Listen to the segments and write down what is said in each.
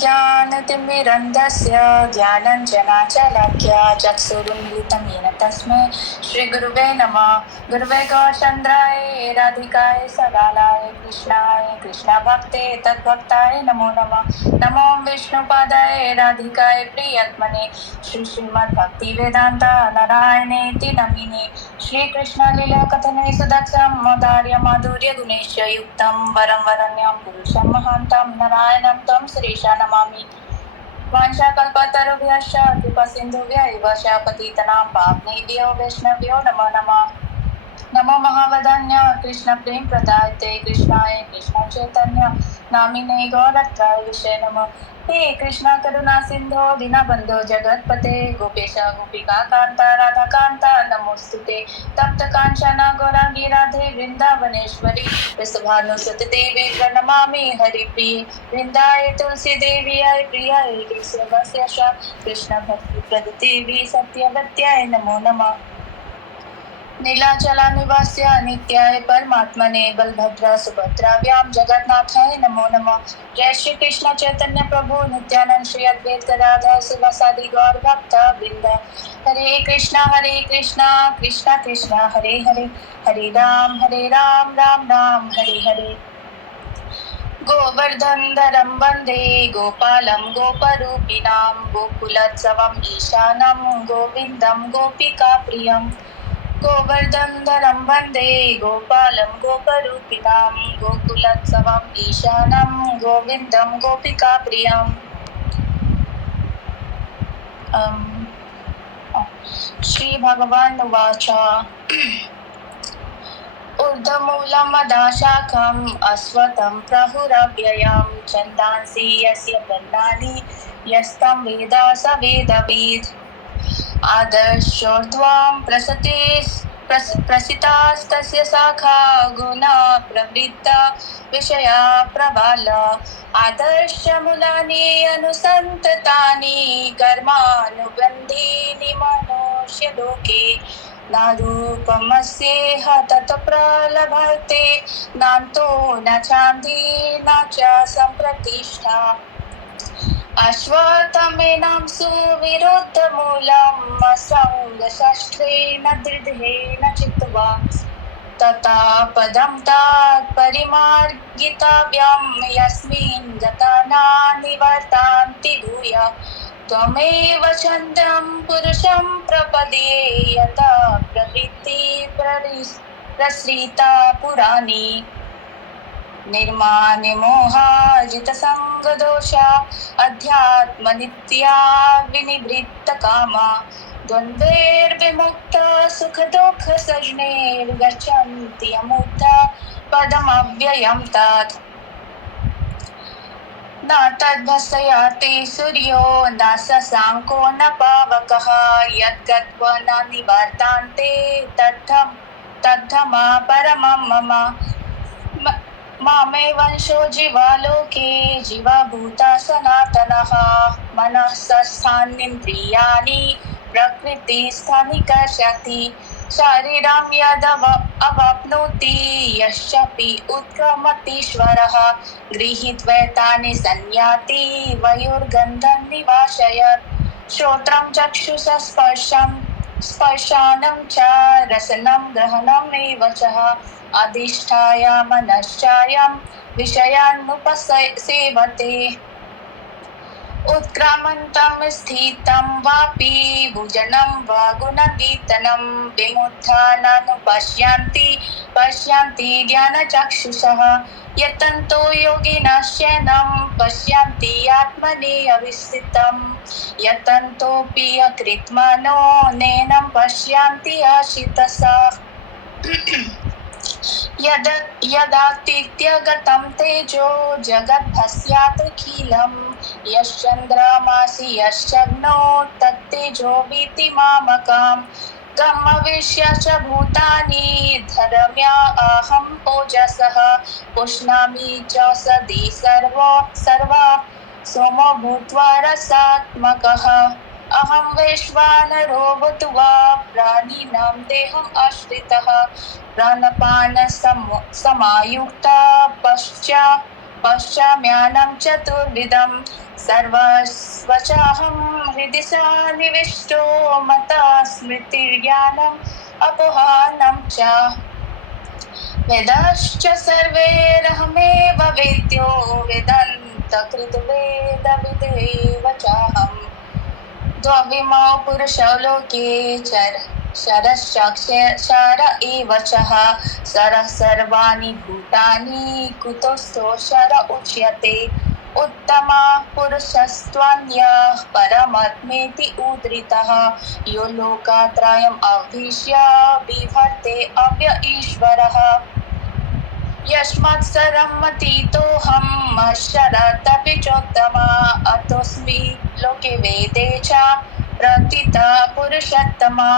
ज्ञानतिमिरन्धस्य ज्ञानञ्जनाचलाख्या चक्षुरुन्मिलितं येन तस्मै श्रीगुरुवे नमः। गुरुवे गौरचन्द्राय राधिकाय सदालाय कृष्णाय कृष्णभक्ते तद्भक्ताय नमो नमः। नमो विष्णुपादाय राधिकाय प्रियत्मने श्रीमद्भक्तिवेदान्त नारायणेति नमिने। श्रीकृष्णलीलाकथने सुदक्षं मोदार्य माधुर्यगुणैश्च युक्तं वरं वरण्यं पुरुषं महान्तं नारायणं तं श्रीशा नमामि। वाञ्छाकल्पतरुभ्यश्च कृपासिन्धुभ्यैव च पतितनां पावनेभ्यो वैष्णव्यो नमो नमः। नमो महावदन्य कृष्ण प्रेम प्रदायते कृष्णाय कृष्ण चैतन्य नामिने गौरत्राय विषय नमः। हे कृष्ण करुणा सिंधो दीनबंधो जगतपते गोपेश गोपिका कांता राधा कांता नमोस्तुते। तप्त कांचन गौरांगी राधे वृंदावनेश्वरी वृषभानुसुते देवी प्रणमामि हरिप्रिये। वृंदाय तुलसी देवी आय प्रियाय केशवस्य कृष्ण भक्ति प्रददेवी सत्यवत्याय नमो नमः। नीलाचला निवास्य नित्याय परमात्मने बलभद्र सुभद्राभ्यां जगन्नाथाय नमो नमः। जय श्री कृष्ण चैतन्य प्रभु नित्यानंद श्री अद्वैत गदाधर शिवासादि गौर भक्त वृंद। हरे कृष्णा कृष्णा कृष्णा हरे हरे, हरे राम राम राम हरे हरे। गोवर्धनधरं वन्दे गोपालं गोपरूपिणां गोकुलोत्सवम् ईशानं गोविन्दं गोपिकाप्रियम्। गोवर्धनधरं वन्दे गोपालं गोपरूपिणां गोकुलोत्सवम् ईशानं गोविन्दं गोपिकाप्रियम्। श्रीभगवान् उवाच ऊर्ध्वमूलमदाशाखम् अश्वत्थं प्राहुरव्ययं छन्दांसि यस्य वर्णानि यस्तं वेद स वेदविद्। आदर्शोर्ध्वं प्रसितास्तस्य शाखा गुणा प्रवृत्ता विषया प्रबल। आदर्शमूलानि अनुसन्ततानि कर्मानुबन्धीनि मनुष्यलोके। नारूपमस्येह तत् प्रलभते नान्तो न चान्दी न च सम्प्रतिष्ठा। अश्वत्थमेनं सुविरुद्धमूलम् असङ्गशस्त्रेण दृढेन चित्वा तथा पदं तत्परिमार्गितव्यं यस्मिन् गता न निवर्तन्ति भूय। त्वमेव चन्द्रं पुरुषं प्रपदे यतः प्रवृत्ति प्रसृता पुराणी। निर्मानिमोहाजितसङ्गदोषा अध्यात्मनित्या विनिवृत्तकामा। द्वन्द्वैर्विमुक्ता सुखदुःखसञ्ज्ञैर्गच्छन्ति अमूर्धा पदमव्ययं तत्। न तद्भासयते सूर्यो न शशाङ्को न पावकः यद्गत्वा न निवर्तन्ते तद्धमा परमं मम। मामेवंशो जीवालोके जीवभूता सनातनः मनः स्थानीन्द्रियाणि प्रकृतिस्थानि कर्षति। शरीरं यदवाप्नोति यश्चापि उत्क्रमतीश्वरः गृहीत्वैतानि संयाति वायुर्गन्धं निवासयत्। श्रोत्रं चक्षुषा स्पर्शनं च रसनं ग्रहणमेव च अधिष्ठाय मनश्चायं विषयानुपसेवते। उत्क्रामन्तं स्थितं वापि भुजनं वा गुणकीर्तनं विमुक्तानानुपश्यन्ति पश्यन्ति ज्ञानचक्षुषः। यतन्तो योगिनश्चैनं पश्यन्ति आत्मनि अवस्थितं यतन्तोऽपि अकृत्मनो नैनं पश्यन्ति अचितसः। यदातिथ्यगतं तेजो जगद्भास्यादखिलं यश्चन्द्रमासि यश्चग्नो तत्तेजोविति मामकम्। गमविश्य च भूतानि धर्म्याहं ओजसः पुष्णामि चौषधी सर्वा सोमो भूत्वा रसात्मकः। अहं वैश्वानरो भूत्वा प्राणिनां देहम् आश्रितः प्राणपानसमायुक्ता पश्चात् पश्चाम्यानं चतुर्विधं सर्वस्वचाहं हृदि सन्निविष्टो मता स्मृतिर्ज्ञानम् अपोहानं च वेदाश्च सर्वैरहमेव वेद्यो वेदान्तकृतवेदविदेव चाहम् द्वविमौ पुरुषौ लोके शरश्चक्षर एव चः शरः सर्वाणि भूतानि कुतस्थो शर उच्यते उत्तमा पुरुषस्त्वन्यः परमात्मेति उद्धृतः यो लोकत्रयम् अविश्य बिभर्ते अव्य ईश्वरः यस्मात् सरमतीतोऽहं शरदपि चोत्तमा अतोऽस्मि लोके वेदे च प्रतिता पुरुषोत्तमा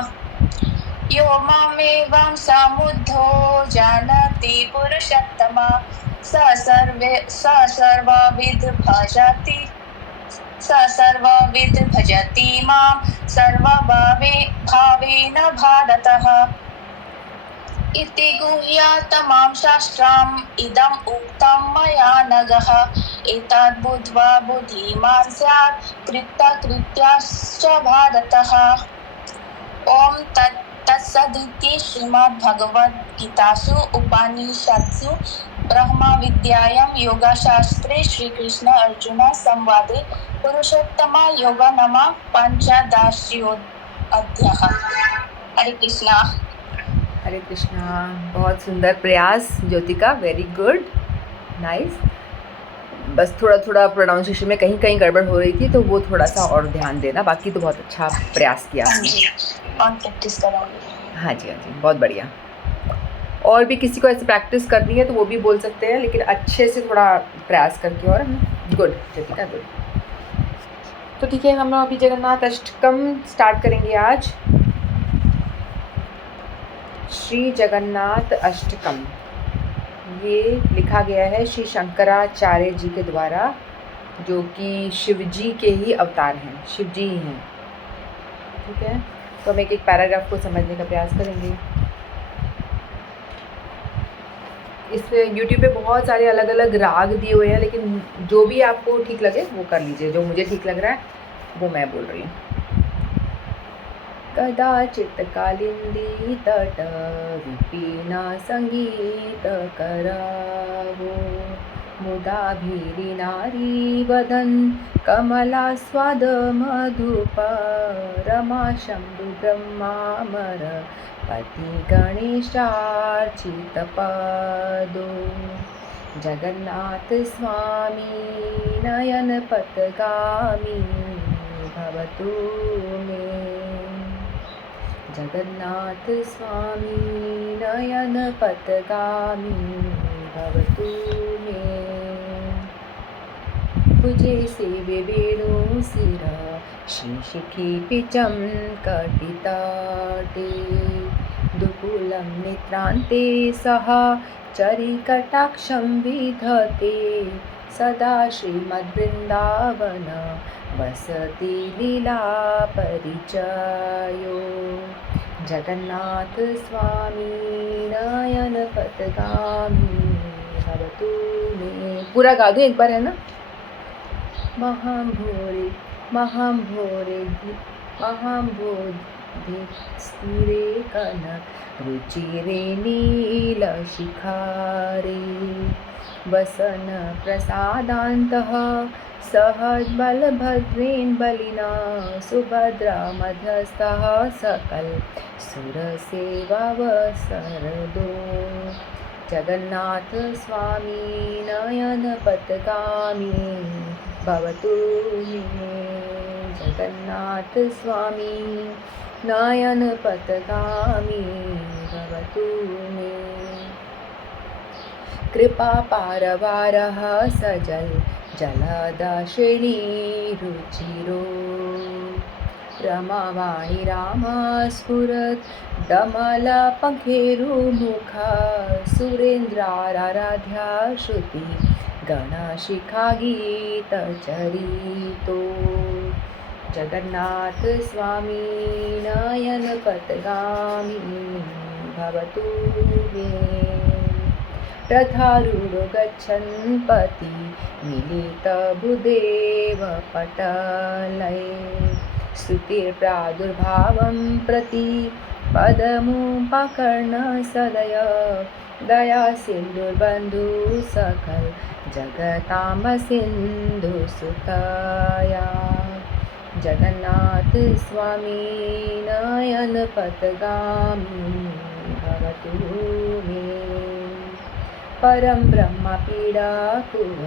यो मामेवं समुद्धो जानाति पुरुषोत्तमा स सर्वविद् भजति मां सर्वभावेन भारतः इति गुह्यतमं शास्त्रम् इदम् उक्तं मया नघः एतद् बुद्ध्वा बुद्धिमान् स्यात् कृतकृत्यश्च भारतः ॐ तत्सदिति श्रीमद्भगवद्गीतासु उपनिषत्सु ब्रह्मविद्यायां योगशास्त्रे श्रीकृष्ण अर्जुन संवादे पुरुषोत्तमयोगो नाम पंचदशोऽध्यायः। हरे कृष्णा। हरे कृष्णा। बहुत सुंदर प्रयास ज्योतिका, वेरी गुड, नाइस। बस थोड़ा थोड़ा प्रोनाउंसिएशन में कहीं कहीं गड़बड़ हो रही थी, तो वो थोड़ा सा और ध्यान देना। बाकी तो बहुत अच्छा प्रयास किया। हाँ जी, और प्रैक्टिस करूँगी। हाँ जी, हाँ जी, बहुत बढ़िया। और भी किसी को ऐसे प्रैक्टिस करनी है तो वो भी बोल सकते हैं, लेकिन अच्छे से थोड़ा प्रयास करके। और गुड ज्योतिका, गुड। तो ठीक है, हम लोग अभी जगन्नाथ अष्टकम स्टार्ट करेंगे आज। श्री जगन्नाथ अष्टकम ये लिखा गया है श्री शंकराचार्य जी के द्वारा, जो कि शिव जी के ही अवतार हैं, शिव जी ही हैं। ठीक है, तो हम एक एक पैराग्राफ को समझने का प्रयास करेंगे। इस YouTube पे बहुत सारे अलग अलग राग दिए हुए हैं, लेकिन जो भी आपको ठीक लगे वो कर लीजिए। जो मुझे ठीक लग रहा है वो मैं बोल रही हूँ। कदाचित कालिंदी तट विपिना संगीत करावो मुदा भीरी नारी वदन कमला स्वाद मधुप रमा शंभु ब्रह्मामर पति गणेशार्चित पदो जगन्नाथ स्वामी नयन पथगामी भवतु मे। जगन्नाथ स्वामी नयन पथगामी भवतु मे। भुजे सेवे वेणु शिरा शिशिखि पिचं कटिताटे दुकूलं नेत्रान्ते सह चरिकटाक्षं विधते सदा श्रीमद्वृन्दावन वसति लीला परिचयो जगन्नाथ स्वामी नयन पथगामी भवतु मे। पूरा गा दो एक बार, है ना। महाम्भोरे स्थिरे कनक रुचिरे नीलशिखारे वसन प्रसादान्तः सहजबलभद्रेण बलिना सुभद्रा मध्यस्थः सकल सुरसेवावसरदो जगन्नाथ स्वामी नयन पथगामी भवतु मे। जगन्नाथ स्वामी नयन पथगामी भवतु मे। कृपा पारवारः सजल जलदशरी रुचिरो रमावाणी रामा स्फुरत् डमलपङ्खेरुमुखा सुरेन्द्राराध्या श्रुति गणशिखा गीतचरितो जगन्नाथ स्वामी नयन पथगामी भवतु मे। रथारूढो गच्छन् पति मिलितभुदेव पटलये स्तुतिर्प्रादुर्भावं प्रति पदमुपकर्ण सदय दया सिन्धुर्बन्धु सकल जगताम सिन्धु सुतया जगन्नाथ स्वामी नयन पथगामी भवतु मे परम ब्रह्म पीडा कुह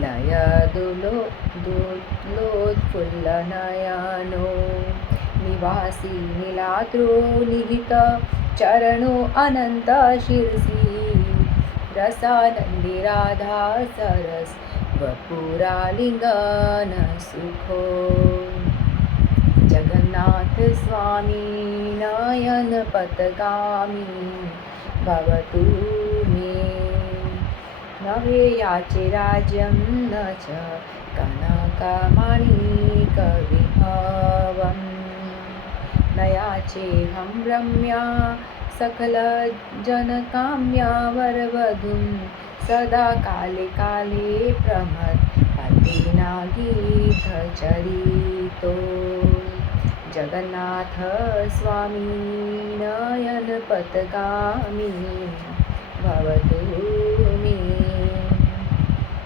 लय दुलोत्फुल्लनयनो निवासी नीलाद्रो निहित चरणो अनंत शिरसी रसानंदी राधा सरस वपुरालिंगन सुखो जगन्नाथ स्वामी नयन पथगामी भवतु मे न याचे राज्यं न च कनकमणिकविभवम् न याचेऽहं रम्या सकलजनकाम्या वरवधूं सदा काले काले प्रमथपतिना गीतचरितो जगन्नाथ स्वामी नयन पथगामी भवतु मे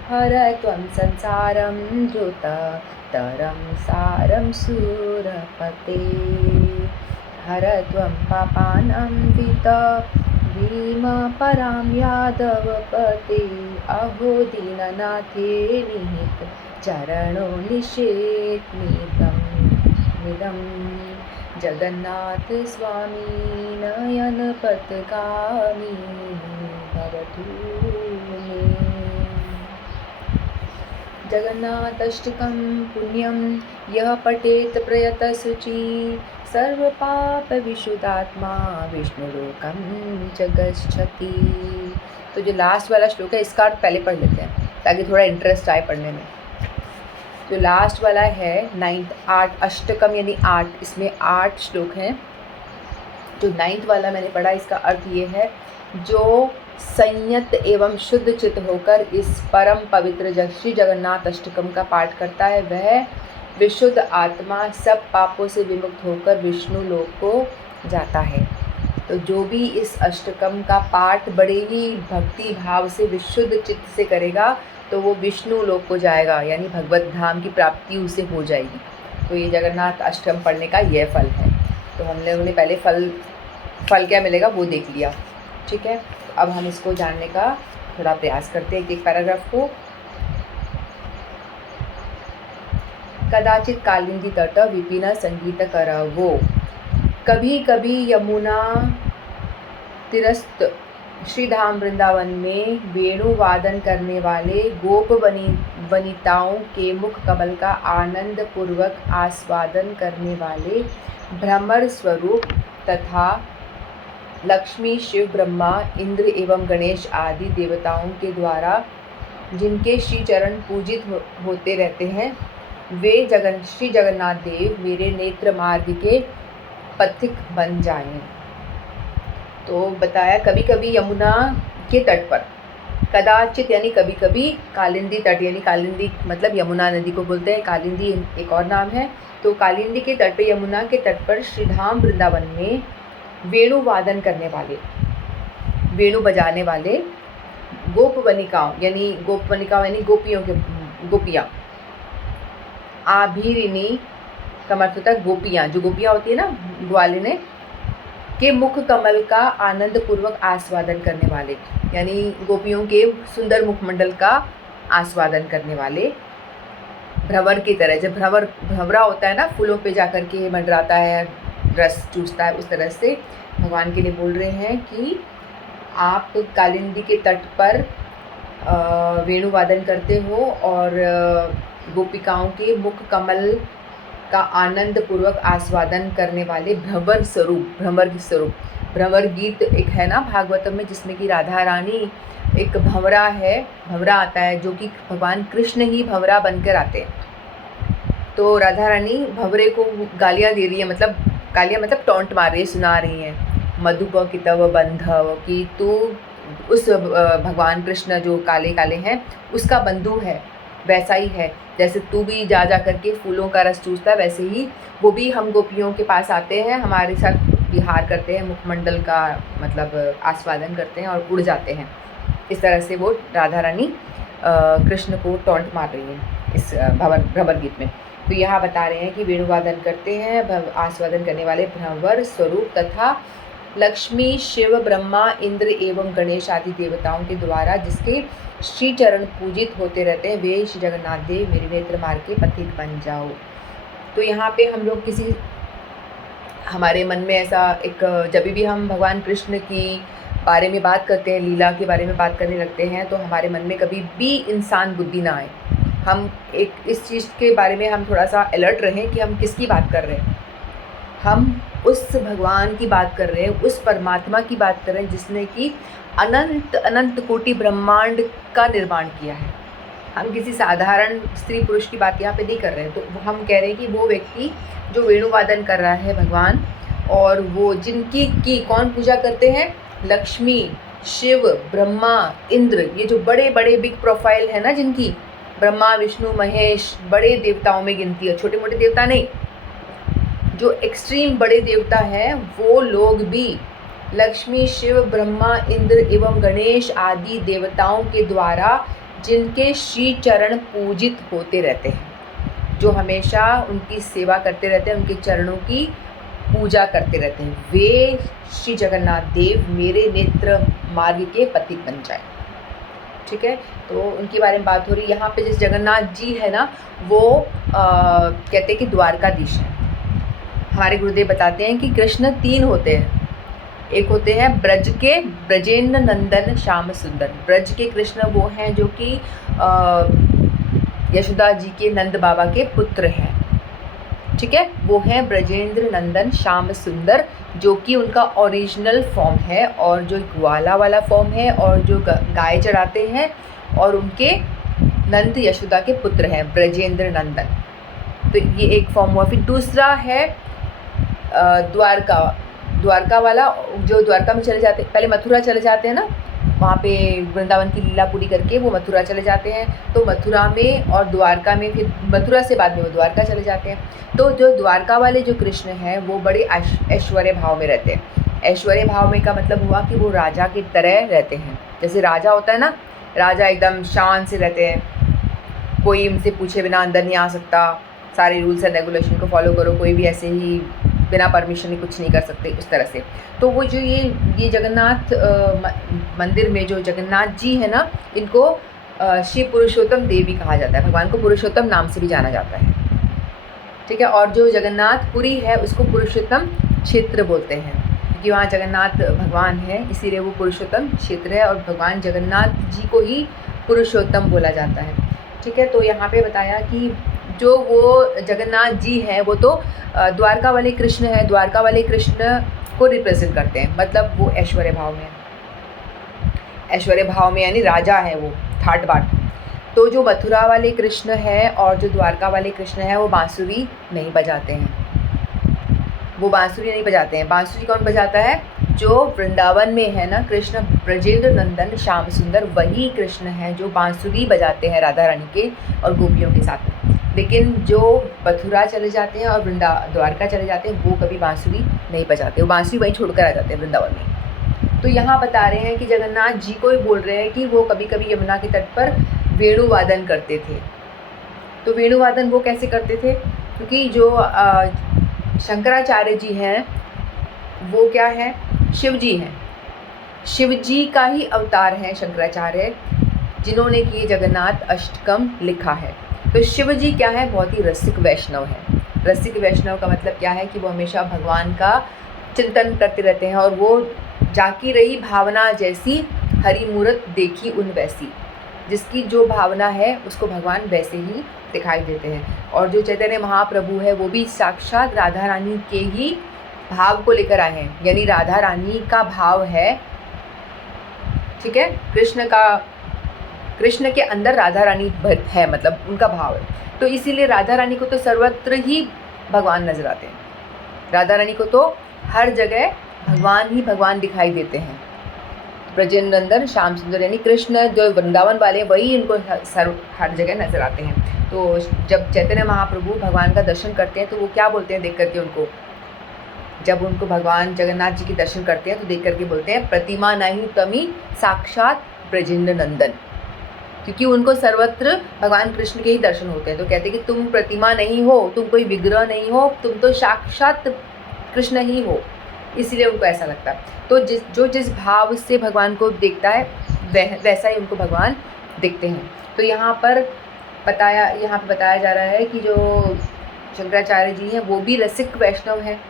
हर त्वं संसारं द्रुततरं सारं सुरपते हर त्वं पापानां भीमपरां यादवपते अहो दीननाथे निहित चरणो निषेत्मिदं जगन्नाथ स्वामी नयन पथगामी भवतु मे जगन्नाथाष्टकं पुण्यं यः पठेत् प्रयतशुचि सर्वपापविशुद्धात्मा विष्णुलोकं च गच्छति। तो जो लास्ट वाला श्लोक है इसका अर्थ पहले पढ़ लेते हैं ताकि थोड़ा इंटरेस्ट आए पढ़ने में। जो लास्ट वाला है 9th 8 अष्टकम यानी 8, इसमें 8 श्लोक हैं। जो 9th वाला मैंने पढ़ा इसका अर्थ ये है, जो संयत एवं शुद्ध चित्त होकर इस परम पवित्र श्री जगन्नाथ अष्टकम का पाठ करता है वह विशुद्ध आत्मा सब पापों से विमुक्त होकर विष्णु लोक को जाता है। तो जो भी इस अष्टकम का पाठ बड़े ही भक्ति भाव से विशुद्ध चित्त से करेगा तो वो विष्णु लोक को जाएगा, यानी भगवत धाम की प्राप्ति उसे हो जाएगी। तो ये जगन्नाथ अष्टकम पढ़ने का यह फल है। तो हम लोगों ने पहले फल क्या मिलेगा वो देख लिया, ठीक है। अब हम इसको जानने का थोड़ा प्रयास करते हैं एक पैराग्राफ को। कदाचित कालिंदी तट विपिन संगीत करवो, कभी कभी यमुना तीरस्थ श्रीधाम वृंदावन में वेणु वादन करने वाले गोप वनिताओं के मुख कमल का आनंद पूर्वक आस्वादन करने वाले भ्रमर स्वरूप तथा लक्ष्मी, शिव, ब्रह्मा, इंद्र एवं गणेश आदि देवताओं के द्वारा जिनके श्री चरण पूजित होते रहते हैं वे श्री जगन्नाथ देव मेरे नेत्र मार्ग के पथिक बन जाएं। तो बताया कभी कभी यमुना के तट पर, कदाचित यानी कभी कभी, कालिंदी तट यानी कालिंदी मतलब यमुना नदी को बोलते हैं, कालिंदी एक और नाम है। तो कालिंदी के तट पर, यमुना के तट पर श्रीधाम वृंदावन में वेणु वादन करने वाले, वेणु बजाने वाले गोपवनिकाओं यानी गोपियों के गोपियाँ, आभीरिनी का मतलब होता है गोपियाँ, जो गोपियाँ होती है ना ग्वालिने के मुख कमल का आनंद पूर्वक आस्वादन करने वाले, यानी गोपियों के सुंदर मुखमंडल का आस्वादन करने वाले भ्रमर की तरह। जब भंवरा होता है ना, फूलों पे जाकर के मंडराता है, रस चूसता है, उस तरह से भगवान के लिए बोल रहे हैं कि आप कालिंदी के तट पर वेणु वादन करते हो और गोपिकाओं के मुख कमल का आनंद पूर्वक आस्वादन करने वाले भ्रमर गीत एक है ना भागवतम में, जिसमें कि राधा रानी एक भंवरा आता है जो कि भगवान कृष्ण ही भंवरा बनकर आते हैं। तो राधा रानी भंवरे को गालियाँ दे रही है, गालियाँ मतलब टॉन्ट मार रही है, सुना रही हैं, मधुप कितव बंधव, कि तू उस भगवान कृष्ण जो काले काले हैं उसका बंधु है, वैसा ही है। जैसे तू भी जा जा करके फूलों का रस चूसता है, वैसे ही वो भी हम गोपियों के पास आते हैं, हमारे साथ विहार करते हैं, मुखमंडल का मतलब आस्वादन करते हैं और उड़ जाते हैं। इस तरह से वो राधा रानी कृष्ण को टॉन्ट मार रही है इस भ्रमर गीत में। तो यहाँ बता रहे हैं कि वेणुवादन करते हैं आस्वादन करने वाले भ्रमर स्वरूप तथा लक्ष्मी, शिव, ब्रह्मा, इंद्र एवं गणेश आदि देवताओं के द्वारा जिसके श्री चरण पूजित होते रहते हैं, वे श्री जगन्नाथ देव मेरे नेत्र मार के पथिक बन जाओ। तो यहाँ पे हम लोग किसी हमारे मन में ऐसा एक जब भी हम भगवान कृष्ण की बारे में बात करते हैं, लीला के बारे में बात करने लगते हैं, तो हमारे मन में कभी भी इंसान बुद्धि ना आए। हम एक इस चीज़ के बारे में हम थोड़ा सा अलर्ट रहें कि हम किसकी बात कर रहे हैं। हम उस भगवान की बात कर रहे हैं, उस परमात्मा की बात कर रहे हैं जिसने कि अनंत अनंत कोटि ब्रह्मांड का निर्माण किया है। हम किसी साधारण स्त्री पुरुष की बात यहाँ पे नहीं कर रहे हैं। तो हम कह रहे हैं कि वो व्यक्ति जो वेणुवादन कर रहा है भगवान, और वो जिनकी कौन पूजा करते हैं, लक्ष्मी, शिव, ब्रह्मा, इंद्र, ये जो बड़े बड़े बिग प्रोफाइल है ना, जिनकी ब्रह्मा, विष्णु, महेश बड़े देवताओं में गिनती है, छोटे मोटे देवता नहीं, जो एक्सट्रीम बड़े देवता हैं वो लोग भी लक्ष्मी, शिव, ब्रह्मा, इंद्र एवं गणेश आदि देवताओं के द्वारा जिनके श्री चरण पूजित होते रहते हैं, जो हमेशा उनकी सेवा करते रहते हैं, उनके चरणों की पूजा करते रहते हैं, वे श्री जगन्नाथ देव मेरे नेत्र मार्ग के पथिक बन जाए। ठीक है, तो उनके बारे में बात हो रही है। यहाँ पे जिस जगन्नाथ जी है ना, वो कहते हैं कि द्वारकाधीश है। हमारे गुरुदेव बताते हैं कि कृष्ण 3 होते हैं। एक होते हैं ब्रज के ब्रजेंद्र नंदन श्याम सुंदर। ब्रज के कृष्ण वो हैं जो कि यशोदा जी के नंद बाबा के पुत्र हैं। ठीक है, वो हैं ब्रजेंद्र नंदन श्याम सुंदर, जो कि उनका ओरिजिनल फॉर्म है, और जो ग्वाला वाला फॉर्म है, और जो गाय चढ़ाते हैं, और उनके नंद यशोदा के पुत्र हैं ब्रजेंद्र नंदन। तो ये एक फॉर्म हुआ। फिर दूसरा है द्वारका वाला, जो द्वारका में चले जाते, पहले मथुरा चले जाते हैं ना, वहाँ पे वृंदावन की लीला पूरी करके वो मथुरा चले जाते हैं। तो मथुरा में और द्वारका में, फिर मथुरा से बाद में वो द्वारका चले जाते हैं। तो जो द्वारका वाले जो कृष्ण हैं वो बड़े ऐश्वर्य भाव में रहते हैं। ऐश्वर्य भाव में का मतलब हुआ कि वो राजा की तरह रहते हैं। जैसे राजा होता है ना, राजा एकदम शान से रहते हैं, कोई उनसे पूछे बिना अंदर नहीं आ सकता, सारे रूल्स एंड रेगुलेशन को फॉलो करो, कोई भी ऐसे ही बिना परमिशन ही कुछ नहीं कर सकते, इस तरह से। तो वो जो ये जगन्नाथ मंदिर में जो जगन्नाथ जी है ना, इनको श्री पुरुषोत्तम देवी कहा जाता है। भगवान को पुरुषोत्तम नाम से भी जाना जाता है। ठीक है, और जो जगन्नाथपुरी है उसको पुरुषोत्तम क्षेत्र बोलते हैं, क्योंकि वहाँ जगन्नाथ भगवान है, इसीलिए वो पुरुषोत्तम क्षेत्र है, और भगवान जगन्नाथ जी को ही पुरुषोत्तम बोला जाता है। ठीक है, तो यहाँ पे बताया कि जो वो जगन्नाथ जी हैं वो तो द्वारका वाले कृष्ण हैं, द्वारका वाले कृष्ण को रिप्रेजेंट करते हैं, मतलब वो ऐश्वर्य भाव में, ऐश्वर्य भाव में यानी राजा है वो, ठाट बाट। तो जो मथुरा वाले कृष्ण हैं और जो द्वारका वाले कृष्ण हैं वो बांसुरी नहीं बजाते हैं, वो बांसुरी नहीं बजाते हैं। बांसुरी कौन बजाता है? जो वृंदावन में है ना कृष्ण ब्रजेंद्र नंदन श्याम सुंदर, वही कृष्ण हैं जो बांसुरी बजाते हैं राधा रानी के और गोपियों के साथ में। लेकिन जो मथुरा चले जाते हैं और द्वारका चले जाते हैं वो कभी बांसुरी नहीं बजाते, वो बांसुरी वहीं छोड़कर आ जाते हैं वृंदावन में। तो यहाँ बता रहे हैं कि जगन्नाथ जी को ही बोल रहे हैं कि वो कभी कभी यमुना के तट पर वेणुवादन करते थे। तो वेणुवादन वो कैसे करते थे? क्योंकि जो शंकराचार्य जी हैं वो क्या है? शिव जी हैं, शिव जी का ही अवतार है शंकराचार्य, जिन्होंने कि जगन्नाथ अष्टकम लिखा है। तो शिव जी क्या है? बहुत ही रसिक वैष्णव है। रसिक वैष्णव का मतलब क्या है कि वो हमेशा भगवान का चिंतन करते रहते हैं, और वो जाकी रही भावना जैसी हरि मूरत देखी उन वैसी, जिसकी जो भावना है उसको भगवान वैसे ही दिखाई देते हैं। और जो चैतन्य महाप्रभु है वो भी साक्षात राधा रानी के ही भाव को लेकर आए हैं, यानी राधा रानी का भाव है। ठीक है, कृष्ण के अंदर राधा रानी है, मतलब उनका भाव है। तो इसीलिए राधा रानी को तो सर्वत्र ही भगवान नजर आते हैं, राधा रानी को तो हर जगह भगवान ही भगवान दिखाई देते हैं। ब्रजेंद्र नंदन श्याम सुंदर यानी कृष्ण जो वृंदावन वाले हैं वही इनको हर जगह नजर आते हैं। तो जब चैतन्य महाप्रभु भगवान का दर्शन करते हैं तो वो क्या बोलते हैं देख करके उनको, जब उनको भगवान जगन्नाथ जी के दर्शन करते हैं तो देख करके बोलते हैं प्रतिमा नहीं तमी साक्षात ब्रजेंद्र नंदन, क्योंकि उनको सर्वत्र भगवान कृष्ण के ही दर्शन होते हैं। तो कहते हैं कि तुम प्रतिमा नहीं हो, तुम कोई विग्रह नहीं हो, तुम तो साक्षात कृष्ण ही हो, इसलिए उनको ऐसा लगता है। तो जिस भाव से भगवान को देखता है वैसा ही उनको भगवान दिखते हैं। तो यहाँ पे बताया जा रहा है कि जो शंकराचार्य जी हैं वो भी रसिक वैष्णव हैं,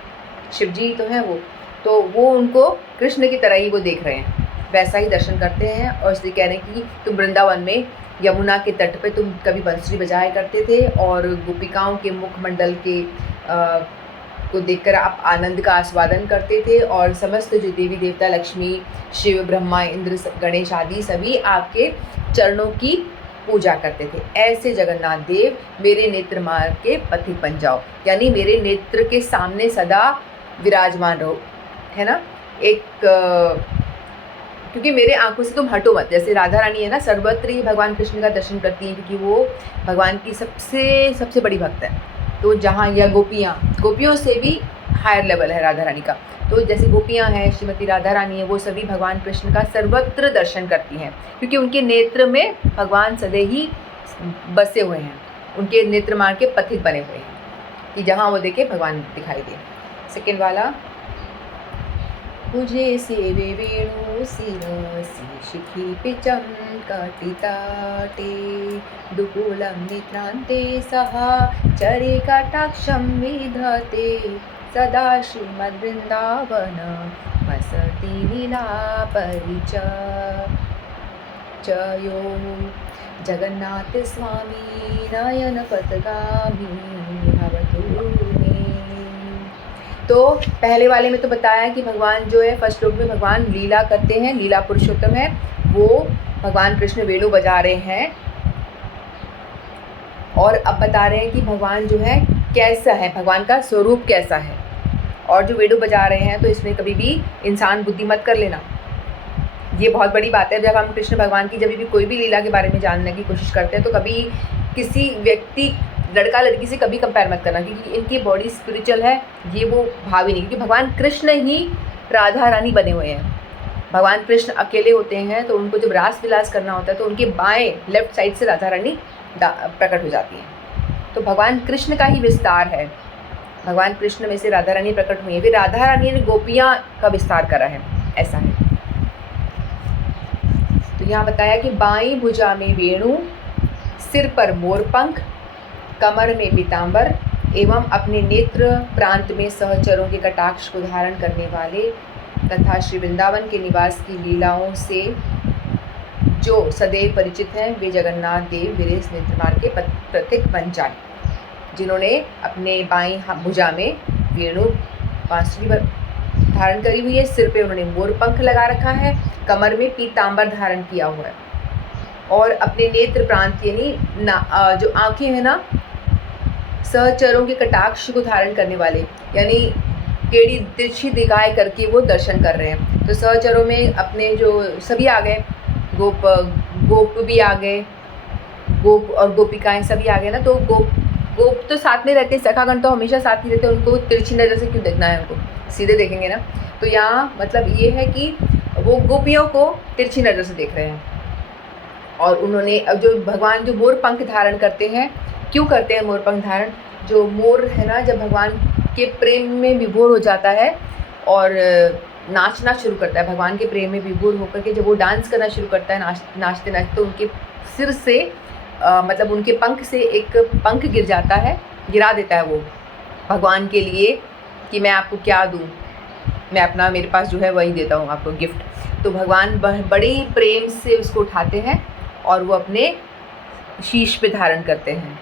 शिव जी तो हैं वो, तो वो उनको कृष्ण की तरह ही वो देख रहे हैं, वैसा ही दर्शन करते हैं। और इसलिए कह रहे हैं कि तुम वृंदावन में यमुना के तट पे तुम कभी बंसुरी बजाया करते थे और गोपिकाओं के मुखमंडल के को देखकर आप आनंद का आस्वादन करते थे, और समस्त जो देवी देवता लक्ष्मी शिव ब्रह्मा इंद्र गणेश आदि सभी आपके चरणों की पूजा करते थे। ऐसे जगन्नाथ देव मेरे नेत्र मार्ग के पथिक बन जाओ, यानी मेरे नेत्र के सामने सदा विराजमान रहो, है ना। क्योंकि मेरे आंखों से तुम हटो मत। जैसे राधा रानी है ना, सर्वत्र ही भगवान कृष्ण का दर्शन करती हैं क्योंकि वो भगवान की सबसे बड़ी भक्त है। तो जहाँ या गोपियों से भी हायर लेवल है राधा रानी का। तो जैसे गोपियाँ हैं, श्रीमती राधा रानी है, वो सभी भगवान कृष्ण का सर्वत्र दर्शन करती हैं क्योंकि उनके नेत्र में भगवान सदैव ही बसे हुए हैं, उनके नेत्र मार्ग के पथिक बने हुए हैं कि जहाँ वो देखे भगवान दिखाई दे। सेकेंड वाला, मुझे सेवे वेणु शिरसि शिखि पिचं कटिताटे दुकूलं निक्रान्ते सह चरे कटाक्षं विधते सदा श्रीमद्वृन्दावन वसति लीला परिचयो जगन्नाथ स्वामी नयन पथगामी भवतु मे। तो पहले वाले में तो बताया कि भगवान जो है फर्स्ट श्लोक में भगवान लीला करते हैं, लीला पुरुषोत्तम है, वो भगवान कृष्ण वेणु बजा रहे हैं। और अब बता रहे हैं कि भगवान जो है कैसा है, भगवान का स्वरूप कैसा है। और जो वेणु बजा रहे हैं तो इसमें कभी भी इंसान बुद्धि मत कर लेना, ये बहुत बड़ी बात है। जब हम कृष्ण भगवान की जब भी कोई भी लीला के बारे में जानने की कोशिश करते हैं तो कभी किसी व्यक्ति लड़का लड़की से कभी कंपेयर मत करना, क्योंकि इनकी बॉडी स्पिरिचुअल है, ये वो भाव ही नहीं, क्योंकि भगवान कृष्ण ही राधा रानी बने हुए हैं। भगवान कृष्ण अकेले होते हैं तो उनको जब रास विलास करना होता है तो उनके बाएं लेफ्ट साइड से राधा रानी प्रकट हो जाती हैं। तो भगवान कृष्ण का ही विस्तार है, भगवान कृष्ण में से राधा रानी प्रकट हुई है, फिर राधा रानी ने गोपियाँ का विस्तार करा है, ऐसा है। तो यहाँ बताया कि बाईं भुजा में वेणु, सिर पर मोरपंख, कमर में पीताम्बर एवं अपने नेत्र प्रांत में सहचरों के कटाक्ष को धारण करने वाले तथा श्री वृंदावन के निवास की लीलाओं से जो सदैव परिचित हैं, वे जगन्नाथ देव मेरे इस नेत्र मार्ग के प्रतीक बन जाए, जिन्होंने अपने बाईं भुजा में वेणु बांसुरी धारण करी हुई है, सिर पे उन्होंने मोरपंख लगा रखा है, कमर में पीताम्बर धारण किया हुआ है, और अपने नेत्र प्रांत यानी जो आँखें हैं ना, सहचरों के कटाक्ष को धारण करने वाले, यानी टेढ़ी तिरछी दिखाई करके वो दर्शन कर रहे हैं। तो सहचरों में अपने जो सभी आ गए, गोप भी आ गए, गोप और गोपिकाएं सभी आ गए ना। तो गोप तो साथ में रहते हैं, सखागण तो हमेशा साथ ही रहते हैं, उनको तिरछी नज़र से क्यों देखना है, उनको सीधे देखेंगे ना। तो यहाँ मतलब ये है कि वो गोपियों को तिरछी नज़र से देख रहे हैं। और उन्होंने जो भगवान जो मोर पंख धारण करते हैं, क्यों करते हैं मोर पंख धारण? जो मोर है ना, जब भगवान के प्रेम में विभोर हो जाता है और नाचना शुरू करता है, भगवान के प्रेम में विभोर होकर के जब वो डांस करना शुरू करता है, नाचते नाचते, तो उनके सिर से मतलब उनके पंख से एक पंख गिर जाता है, गिरा देता है वो भगवान के लिए कि मैं आपको क्या दूँ, मैं अपना, मेरे पास जो है वही देता हूँ आपको गिफ्ट। तो भगवान बड़े प्रेम से उसको उठाते हैं और वो अपने शीश पे धारण करते हैं।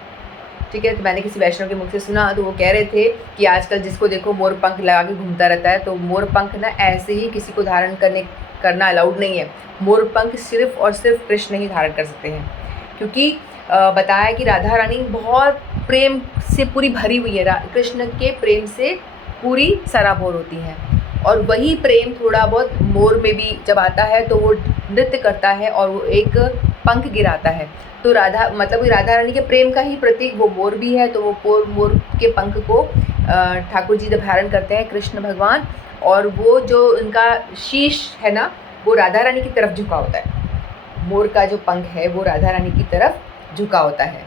ठीक है। तो मैंने किसी वैष्णव के मुख से सुना, तो वो कह रहे थे कि आजकल जिसको देखो मोर पंख लगा के घूमता रहता है, तो मोर पंख ना ऐसे ही किसी को धारण करना अलाउड नहीं है। मोर पंख सिर्फ और सिर्फ कृष्ण ही धारण कर सकते हैं, क्योंकि बताया कि राधा रानी बहुत प्रेम से पूरी भरी हुई है, कृष्ण के प्रेम से पूरी सराबोर होती हैं। और वही प्रेम थोड़ा बहुत मोर में भी जब आता है तो वो नृत्य करता है और वो एक पंख गिराता है। तो राधा मतलब राधा रानी के प्रेम का ही प्रतीक वो मोर भी है। तो वो मोर के पंख को ठाकुर जी जब धारण करते हैं कृष्ण भगवान, और वो जो उनका शीश है ना वो राधा रानी की तरफ झुका होता है। मोर का जो पंख है वो राधा रानी की तरफ झुका होता है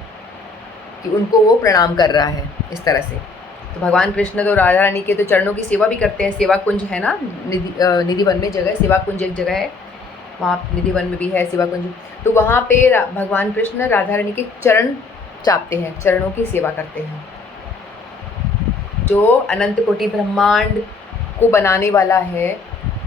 कि उनको वो प्रणाम कर रहा है इस तरह से। तो भगवान कृष्ण तो राधा रानी के तो चरणों की सेवा भी करते हैं। सेवा कुंज है ना निधि वन में जगह, सेवा कुंज एक जगह है, वहाँ निधि वन में भी है सेवा कुंज। तो वहाँ पे भगवान कृष्ण राधा रानी के चरण चापते हैं, चरणों की सेवा करते हैं। जो अनंत कोटि ब्रह्मांड को बनाने वाला है,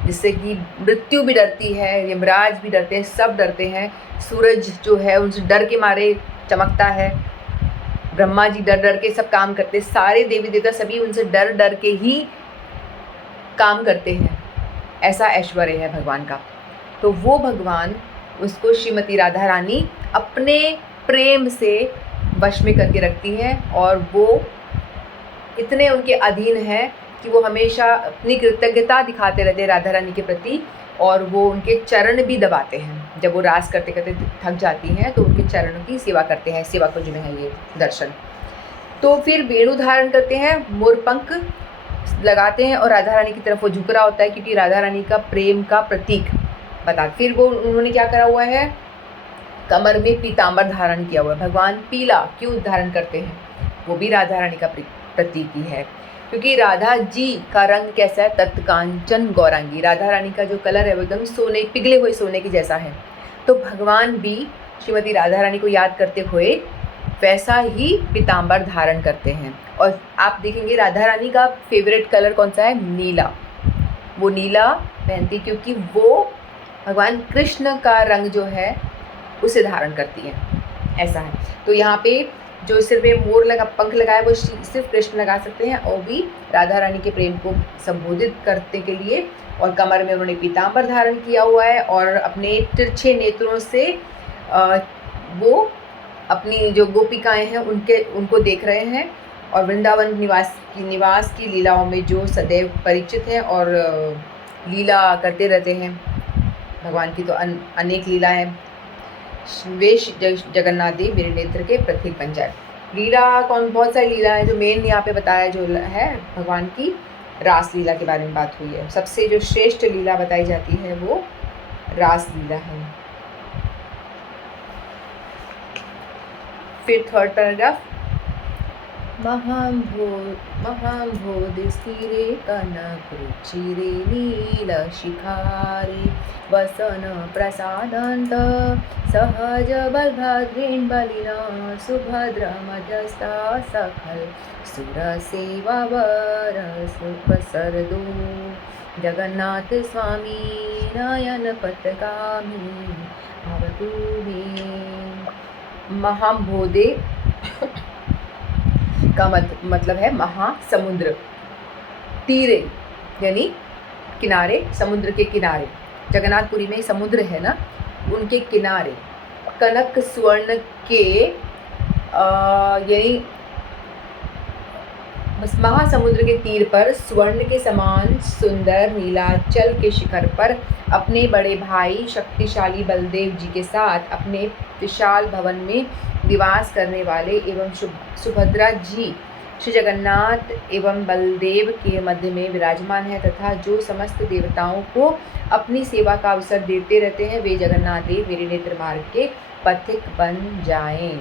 जिससे कि मृत्यु भी डरती है, यमराज भी डरते हैं, सब डरते हैं। सूरज जो है उनसे डर के मारे चमकता है, ब्रह्मा जी डर डर के सब काम करते हैं, सारे देवी देवता सभी उनसे डर डर के ही काम करते हैं। ऐसा ऐश्वर्य है भगवान का। तो वो भगवान उसको श्रीमती राधा रानी अपने प्रेम से वश में करके रखती हैं, और वो इतने उनके अधीन है कि वो हमेशा अपनी कृतज्ञता दिखाते रहते हैं राधा रानी के प्रति, और वो उनके चरण भी दबाते हैं। जब वो रास करते करते थक जाती हैं तो उनके चरणों की सेवा करते हैं। सेवा कुंज में है ये दर्शन। तो फिर वेणु धारण करते हैं, मोर पंख लगाते हैं, और राधा रानी की तरफ वो झुक रहा होता है क्योंकि राधा रानी का प्रेम का प्रतीक बता। फिर वो उन्होंने क्या करा हुआ है, कमर में पीताम्बर धारण किया हुआ है। भगवान पीला क्यों धारण करते हैं, वो भी राधा रानी का प्रतीक ही है, क्योंकि राधा जी का रंग कैसा है, तत्कांचन गौरांगी। राधा रानी का जो कलर है वो एकदम सोने, पिघले हुए सोने की जैसा है। तो भगवान भी श्रीमती राधा रानी को याद करते हुए वैसा ही पीताम्बर धारण करते हैं। और आप देखेंगे राधा रानी का फेवरेट कलर कौन सा है, नीला। वो नीला पहनती क्योंकि वो भगवान कृष्ण का रंग जो है उसे धारण करती है, ऐसा है। तो यहाँ पे जो सिर पे मोर लगा पंख लगाए वो सिर्फ कृष्ण लगा सकते हैं, और भी राधा रानी के प्रेम को संबोधित करने के लिए। और कमर में उन्होंने पीताम्बर धारण किया हुआ है, और अपने तिरछे नेत्रों से वो अपनी जो गोपिकाएं हैं उनको देख रहे हैं, और वृंदावन निवास की लीलाओं में जो सदैव परिचित हैं और लीला करते रहते हैं। भगवान की तो अनेक लीला हैं। वे जगन्नाथ देव मेरे नेत्र के प्रतीक बन जाए। लीला बहुत सारी लीला है। जो मेन यहाँ पे बताया जो है भगवान की रास लीला के बारे में बात हुई है। सबसे जो श्रेष्ठ लीला बताई जाती है वो रास लीला है। फिर थर्ड पैराग्राफ, महाम्भोधिस्थिरे कनकरुचिरे नीलशिखारे वसन प्रसादन्त सहज बलभद्रेण बलिना सुभद्रमध्यस्था सखल सुरसेवावर सुप्रसरदो जगन्नाथ स्वामी नयन पथगामी भवतु मे। महाम्भोधे का मतलब है महासमुद्र, तीरे यानी किनारे, समुद्र के किनारे। जगन्नाथपुरी में समुद्र है ना, उनके किनारे कनक स्वर्ण के यानी महासमुद्र के तीर पर स्वर्ण के समान सुंदर नीलाचल के शिखर पर अपने बड़े भाई शक्तिशाली बलदेव जी के साथ अपने विशाल भवन में निवास करने वाले एवं सुभद्रा जी श्री जगन्नाथ एवं बलदेव के मध्य में विराजमान है, तथा जो समस्त देवताओं को अपनी सेवा का अवसर देते रहते हैं, वे जगन्नाथ देव मेरे नेत्र मार्ग के पथिक बन जाएं।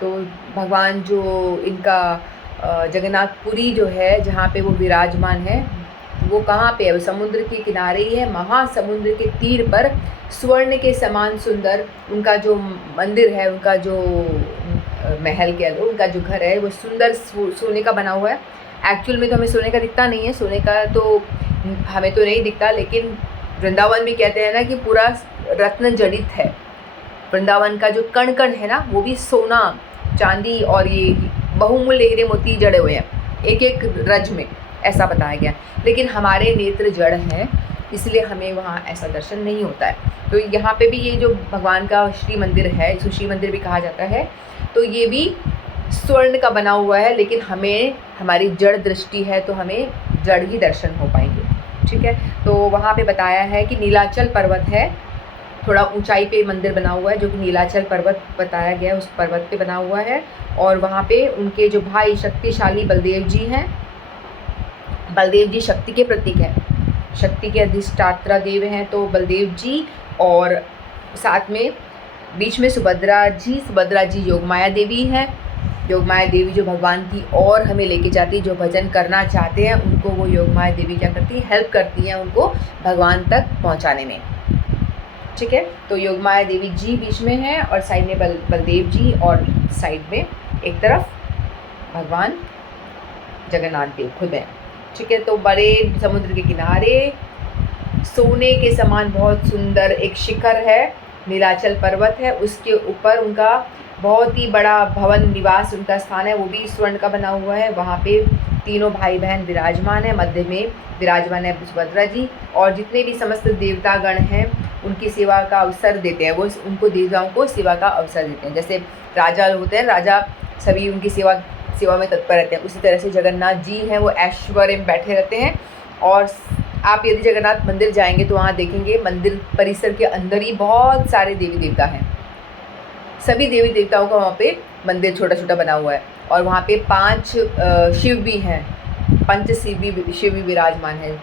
तो भगवान जो इनका जगन्नाथपुरी जो है जहाँ पे वो विराजमान है वो कहाँ पे है, समुद्र के किनारे ही है। महासमुद्र के तीर पर स्वर्ण के समान सुंदर उनका जो मंदिर है, उनका जो महल कह लो, उनका जो घर है वो सुंदर सोने का बना हुआ है। एक्चुअल में तो हमें सोने का दिखता नहीं है, सोने का तो हमें तो नहीं दिखता, लेकिन वृंदावन भी कहते हैं ना कि पूरा रत्न जड़ित है। वृंदावन का जो कण कण है ना वो भी सोना चांदी और ये बहुमूल्य हीरे मोती जड़े हुए हैं एक एक रज में, ऐसा बताया गया। लेकिन हमारे नेत्र जड़ हैं, इसलिए हमें वहाँ ऐसा दर्शन नहीं होता है। तो यहाँ पे भी ये जो भगवान का श्री मंदिर है, इसको श्री मंदिर भी कहा जाता है, तो ये भी स्वर्ण का बना हुआ है, लेकिन हमें हमारी जड़ दृष्टि है तो हमें जड़ ही दर्शन हो पाएंगे। ठीक है। तो वहाँ पे बताया है कि नीलाचल पर्वत है, थोड़ा ऊंचाई पे मंदिर बना हुआ है जो कि नीलाचल पर्वत बताया गया है, उस पर्वत पे बना हुआ है। और वहाँ पे उनके जो भाई शक्तिशाली बलदेव जी हैं, बलदेव जी शक्ति के प्रतीक हैं, शक्ति के अधिष्ठात्रा देव हैं तो बलदेव जी, और साथ में बीच में सुभद्रा जी योगमाया देवी हैं। योगमाया देवी जो भगवान की और हमें लेके जाती है, जो भजन करना चाहते हैं उनको वो योगमाया देवी क्या करती है, हेल्प करती हैं उनको भगवान तक पहुंचाने में। ठीक है, तो योगमाया देवी जी बीच में है और साइड में बलदेव जी, और साइड में एक तरफ भगवान जगन्नाथ देव खुद हैं। ठीक है, तो बड़े समुद्र के किनारे सोने के समान बहुत सुंदर एक शिखर है, नीलाचल पर्वत है, उसके ऊपर उनका बहुत ही बड़ा भवन निवास उनका स्थान है, वो भी स्वर्ण का बना हुआ है। वहाँ पे तीनों भाई बहन विराजमान है, मध्य में विराजमान है सुभद्रा जी, और जितने भी समस्त देवतागण हैं उनकी सेवा का अवसर देते हैं, वो उनको देवताओं को सेवा का अवसर देते हैं। जैसे राजा होते हैं, राजा सभी उनकी सेवा में तत्पर रहते हैं, उसी तरह से जगन्नाथ जी हैं वो ऐश्वर्य में बैठे रहते हैं। और आप यदि जगन्नाथ मंदिर जाएंगे तो वहाँ देखेंगे मंदिर परिसर के अंदर ही बहुत सारे देवी देवता हैं, सभी देवी देवताओं का वहाँ पे मंदिर छोटा छोटा बना हुआ है। और वहाँ पे 5 शिव भी हैं, 5 शिव भी विराजमान है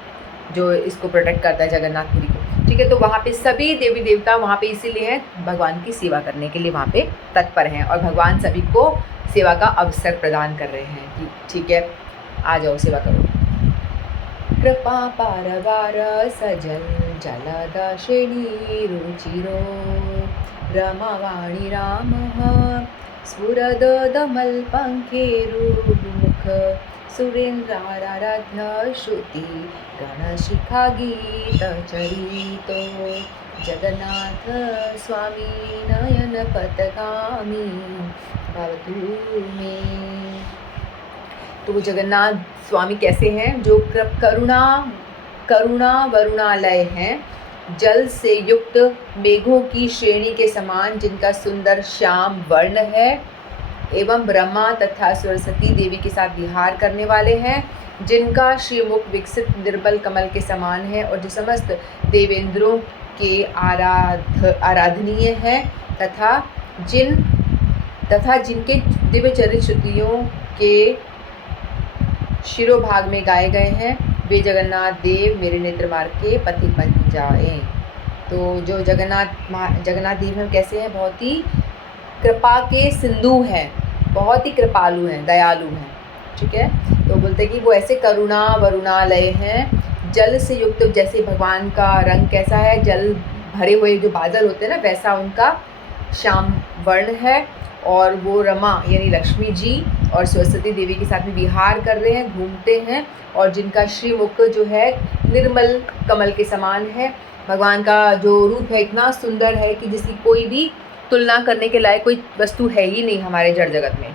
जो इसको प्रोटेक्ट करता है जगन्नाथपुरी को। ठीक है, तो वहाँ पे सभी देवी देवता वहाँ पे इसीलिए हैं, भगवान की सेवा करने के लिए वहाँ पे तत्पर हैं, और भगवान सभी को सेवा का अवसर प्रदान कर रहे हैं कि ठीक है आ जाओ सेवा करो। कृपा पारवार सजल जलदशिनी रुचिरो रमावाणी रामः स्फुरद दमल पंखेरुमुख सुरेन्द्राराध्य श्रुति गणशिखा गीत चरितो जगन्नाथ स्वामी नयन पथगामी भवतु मे। तो जगन्नाथ स्वामी कैसे हैं, जो करुणा वरुणालय हैं, जल से युक्त मेघों की श्रेणी के समान जिनका सुंदर श्याम वर्ण है, एवं ब्रह्मा तथा सरस्वती देवी के साथ विहार करने वाले हैं, जिनका श्रीमुख विकसित निर्मल कमल के समान है, और जो समस्त देवेंद्रों के आराधनीय हैं, तथा जिनके दिव्य चरित श्रुतियों के शिरोभाग में गाए गए हैं, वे जगन्नाथ देव मेरे नेत्र मार्ग के पथिक बन जाएं। तो जो जगन्नाथ देव हैं कैसे हैं, बहुत ही कृपा के सिंधु हैं, बहुत ही कृपालु हैं, दयालु हैं। ठीक है, तो बोलते हैं कि वो ऐसे करुणा वरुणालय हैं, जल से युक्त, जैसे भगवान का रंग कैसा है, जल भरे हुए जो बादल होते हैं ना, वैसा उनका श्याम वर्ण है। और वो रमा यानी लक्ष्मी जी और सरस्वती देवी के साथ में विहार कर रहे हैं, घूमते हैं, और जिनका श्रीमुख जो है निर्मल कमल के समान है। भगवान का जो रूप है इतना सुंदर है कि जिसकी कोई भी तुलना करने के लायक कोई वस्तु है ही नहीं हमारे जड़ जगत में,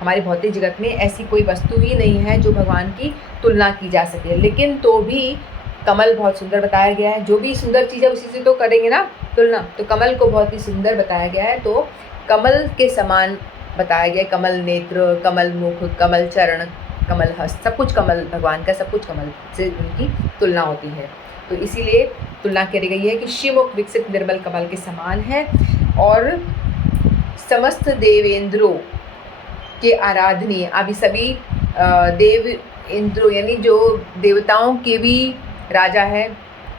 हमारे भौतिक जगत में ऐसी कोई वस्तु ही नहीं है जो भगवान की तुलना की जा सके। लेकिन तो भी कमल बहुत सुंदर बताया गया है, जो भी सुंदर चीज़ है उसी से तो करेंगे ना तुलना, तो कमल को बहुत ही सुंदर बताया गया है। तो कमल के समान बताया गया, कमल नेत्र, कमल मुख, कमल चरण, कमल हस्त, सब कुछ कमल, भगवान का सब कुछ कमल से उनकी तुलना होती है। तो इसीलिए तुलना करी गई है कि शिवमुख विकसित निर्मल कमल के समान है, और समस्त देवेंद्रों के आराधनीय, अभी सभी देव इंद्र यानी जो देवताओं के भी राजा है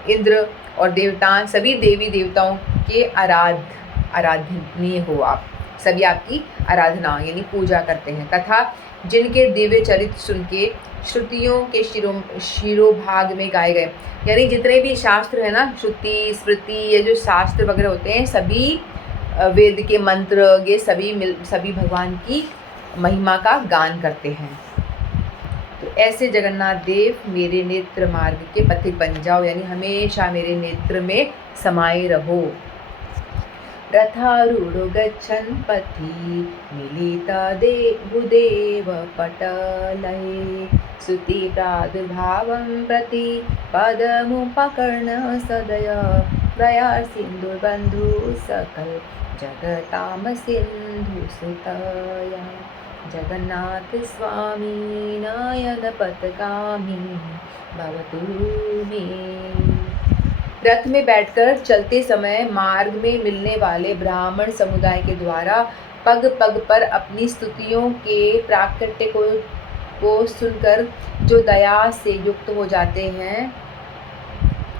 इंद्र, और देवता सभी देवी देवताओं के आराधनीय हो आप, सभी आपकी आराधना यानी पूजा करते हैं, तथा जिनके दिव्य चरित्र सुन के श्रुतियों के शिरोभाग में गाए गए, यानी जितने भी शास्त्र है ना, श्रुति स्मृति, ये जो शास्त्र वगैरह होते हैं, सभी वेद के मंत्र, ये सभी भगवान की महिमा का गान करते हैं। तो ऐसे जगन्नाथ देव मेरे नेत्र मार्ग के पथिक बन जाओ, यानी हमेशा मेरे नेत्र में समाये रहो। रथारूढ़ो गच्छन् पथि मिलिता भूदेव पटलये स्तुति प्रादुर्भावं प्रति पदमुपकर्ण सदय प्रयास सिन्धुर्बन्धु सकल जगताम सिन्धु सुतया जगन्नाथ स्वामी नयन पथगामी भवतु मे। रथ में बैठकर चलते समय मार्ग में मिलने वाले ब्राह्मण समुदाय के द्वारा पग पग पर अपनी स्तुतियों के प्राकट्य को सुनकर जो दया से युक्त हो जाते हैं,